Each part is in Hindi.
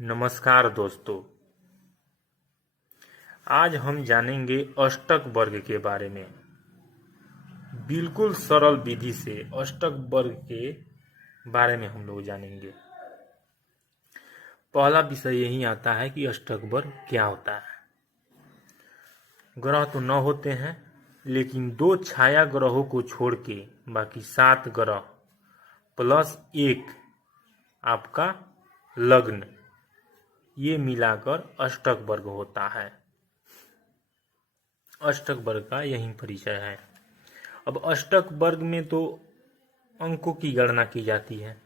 नमस्कार दोस्तों, आज हम जानेंगे अष्टक वर्ग के बारे में। बिल्कुल सरल विधि से अष्टक वर्ग के बारे में हम लोग जानेंगे। पहला विषय यही आता है कि अष्टक वर्ग क्या होता है। ग्रह तो 9 होते हैं, लेकिन 2 छाया ग्रहों को छोड़ के बाकी 7 ग्रह प्लस 1 आपका लग्न, ये मिलाकर अष्टक वर्ग होता है। अष्टक वर्ग का यही परिचय है। अब अष्टक वर्ग में तो अंकों की गणना की जाती है।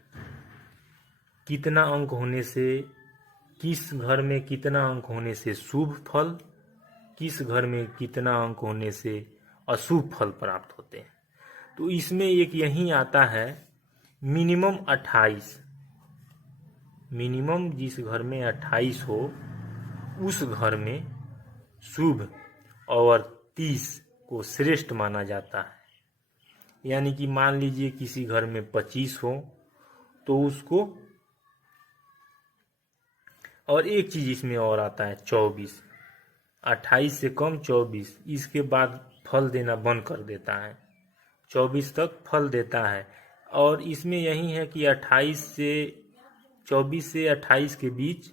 कितना अंक होने से, किस घर में कितना अंक होने से शुभ फल, किस घर में कितना अंक होने से अशुभ फल प्राप्त होते हैं। तो इसमें एक यही आता है मिनिमम 28। मिनिमम जिस घर में 28 हो उस घर में शुभ और 30 को श्रेष्ठ माना जाता है। यानी कि मान लीजिए किसी घर में 25 हो तो उसको, और एक चीज इसमें और आता है 24। 28 से कम 24, इसके बाद फल देना बंद कर देता है, 24 तक फल देता है। और इसमें यही है कि 24 से 28 के बीच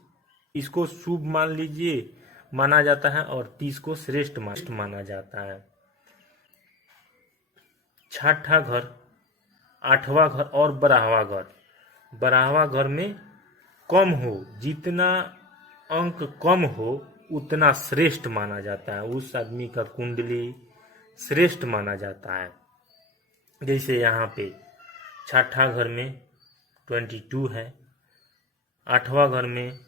इसको शुभ मान लीजिए माना जाता है और 30 को श्रेष्ठ माना जाता है। छठा घर, 8वां घर और 12वां घर। 12वां घर में कम हो, जितना अंक कम हो उतना श्रेष्ठ माना जाता है, उस आदमी का कुंडली श्रेष्ठ माना जाता है। जैसे यहाँ पे छठा घर में 22 है, 8वां घर में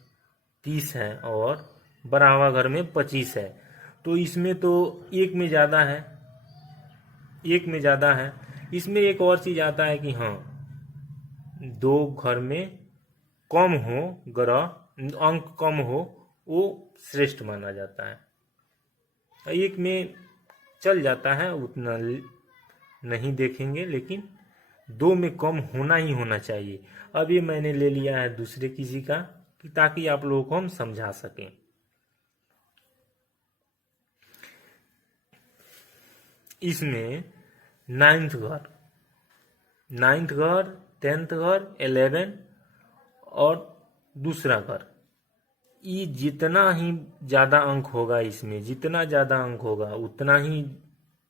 30 है और 12वां घर में 25 है। तो इसमें तो एक में ज़्यादा है, एक में ज़्यादा है। इसमें एक और चीज़ आता है कि हाँ, 2 घर में कम हो ग्रह, अंक कम हो, वो श्रेष्ठ माना जाता है। एक में चल जाता है, उतना नहीं देखेंगे, लेकिन 2 में कम होना ही होना चाहिए। अब ये मैंने ले लिया है दूसरे किसी का, ताकि आप लोगों को हम समझा सकें। इसमें 9th घर, 10th घर, 11 और दूसरा घर, ये जितना ही ज्यादा अंक होगा, इसमें जितना ज्यादा अंक होगा उतना ही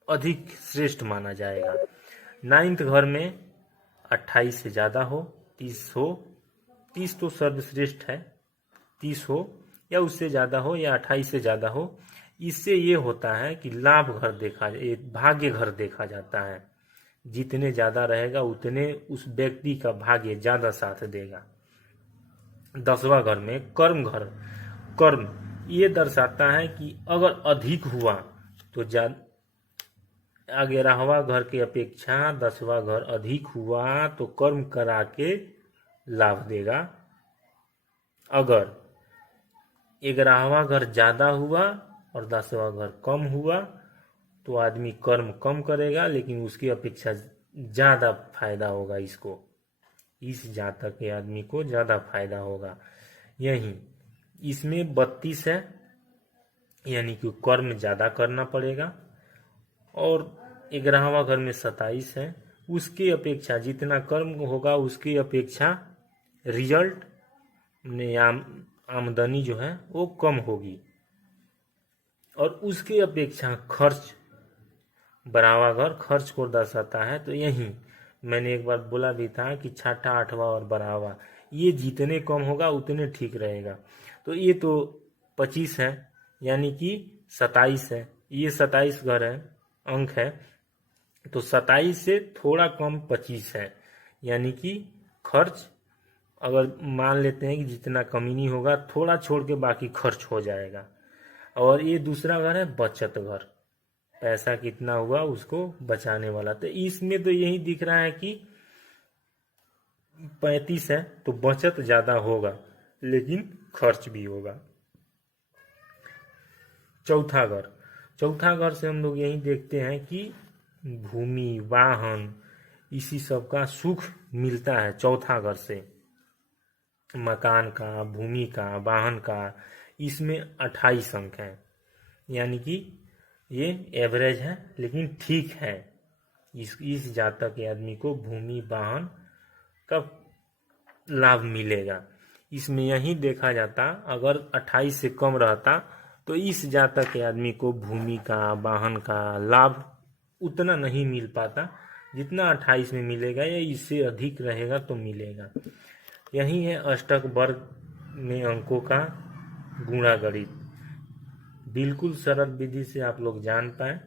अधिक श्रेष्ठ माना जाएगा। 9th घर में 28 से ज्यादा हो, 30 हो, 30 तो सर्वश्रेष्ठ है, 30 हो या उससे ज्यादा हो या 28 से ज्यादा हो। इससे ये होता है कि लाभ घर देखा, एक भाग्य घर देखा जाता है। जितने ज्यादा रहेगा उतने उस व्यक्ति का भाग्य ज्यादा साथ देगा। 10वां घर में कर्म घर, कर्म ये दर्शाता है कि अगर अधिक हुआ तो 11वां घर की अपेक्षा 10वां घर अधिक हुआ तो कर्म करा के लाभ देगा। अगर 11वां घर ज्यादा हुआ और 10वां घर कम हुआ तो आदमी कर्म कम करेगा, लेकिन उसकी अपेक्षा ज्यादा फायदा होगा इसको, इस जातक के आदमी को ज्यादा फायदा होगा। यही इसमें 32 है, यानी कि कर्म ज्यादा करना पड़ेगा। और 11वां घर में 27 है, उसकी अपेक्षा जितना कर्म होगा उसकी अपेक्षा रिजल्ट में आमदनी जो है वो कम होगी। और उसकी अपेक्षा खर्च, 12वां घर खर्च को दर्शाता है। तो यही मैंने एक बार बोला भी था कि 6ठा, 8वां और 12वां ये जितने कम होगा उतने ठीक रहेगा। तो ये तो 25 है, यानी कि 27 है, ये 27 घर है, अंक है। तो 27 से थोड़ा कम 25 है, यानी कि खर्च अगर मान लेते हैं कि जितना कमी नहीं होगा, थोड़ा छोड़ के बाकी खर्च हो जाएगा। और ये दूसरा घर है बचत घर, पैसा कितना हुआ उसको बचाने वाला। तो इसमें तो यही दिख रहा है कि 35 है तो बचत ज्यादा होगा, लेकिन खर्च भी होगा। चौथा घर, चौथा घर से हम लोग यही देखते हैं कि भूमि, वाहन, इसी सब का सुख मिलता है चौथा घर से। मकान का, भूमि का, वाहन का, इसमें 28 अंक हैं। यानी कि ये एवरेज है लेकिन ठीक है। इस जातक के आदमी को भूमि वाहन का लाभ मिलेगा। इसमें यही देखा जाता, अगर 28 से कम रहता तो इस जातक के आदमी को भूमि का, वाहन का लाभ उतना नहीं मिल पाता जितना 28 में मिलेगा, या इससे अधिक रहेगा तो मिलेगा। यही है अष्टक वर्ग में अंकों का गुणा गणित। बिल्कुल सरल विधि से आप लोग जान पाए।